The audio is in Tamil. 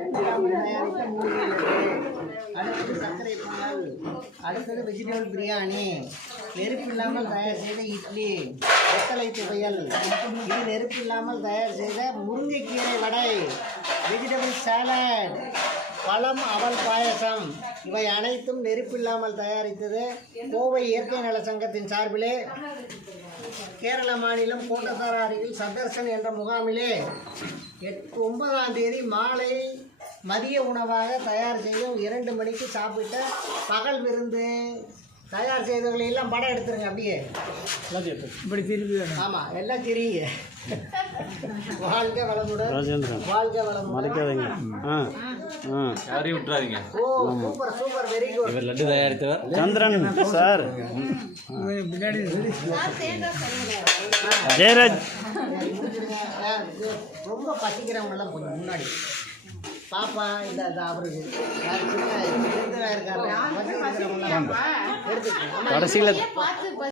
தயாரித்த மூலிகை லட்டு, அடுத்தது சர்க்கரை பொங்கல், அடுத்தது வெஜிடபிள் பிரியாணி, நெருப்பு இல்லாமல் தயார் செய்த இட்லி, வெத்தலை துவையல், இது நெருப்பு இல்லாமல் தயார் செய்த முருங்கைக்கீரை வடை, வெஜிடபிள் சாலட், பழம் அவல் பாயசம், இவை அனைத்தும் நெருப்பில்லாமல் தயாரித்தது கோவை இயற்கை நல சங்கத்தின் சார்பிலே கேரள மாநிலம் கோட்டசார அருகில் சதர்சன் என்ற முகாமிலே 9ஆம் தேதி மாலை மதிய உணவாக தயார் செய்து 2 மணிக்கு சாப்பிட்ட பகல் விருந்து. தயார் செய்தவர்களை எல்லாம் படம் எடுத்துருங்க. அப்படியே இப்படி திரும்பி. ஆமாம், எல்லாம் தெரியுங்க. வாழ்க வளமுடன், வாழ்க வளமுடன். யாரையும் விட்டுறாதீங்க. ஓ, சூப்பர் சூப்பர், வெரி குட். இவர் லட்டு தயாரித்தவர் சந்திரன் சார், ஜெயராஜ். ரொம்ப பசிக்கிறவங்கெல்லாம் கொஞ்சம் முன்னாடி பாப்பா இந்த அவருக்கு இருக்காரு, எடுத்துக்கோங்க. கடைசியில்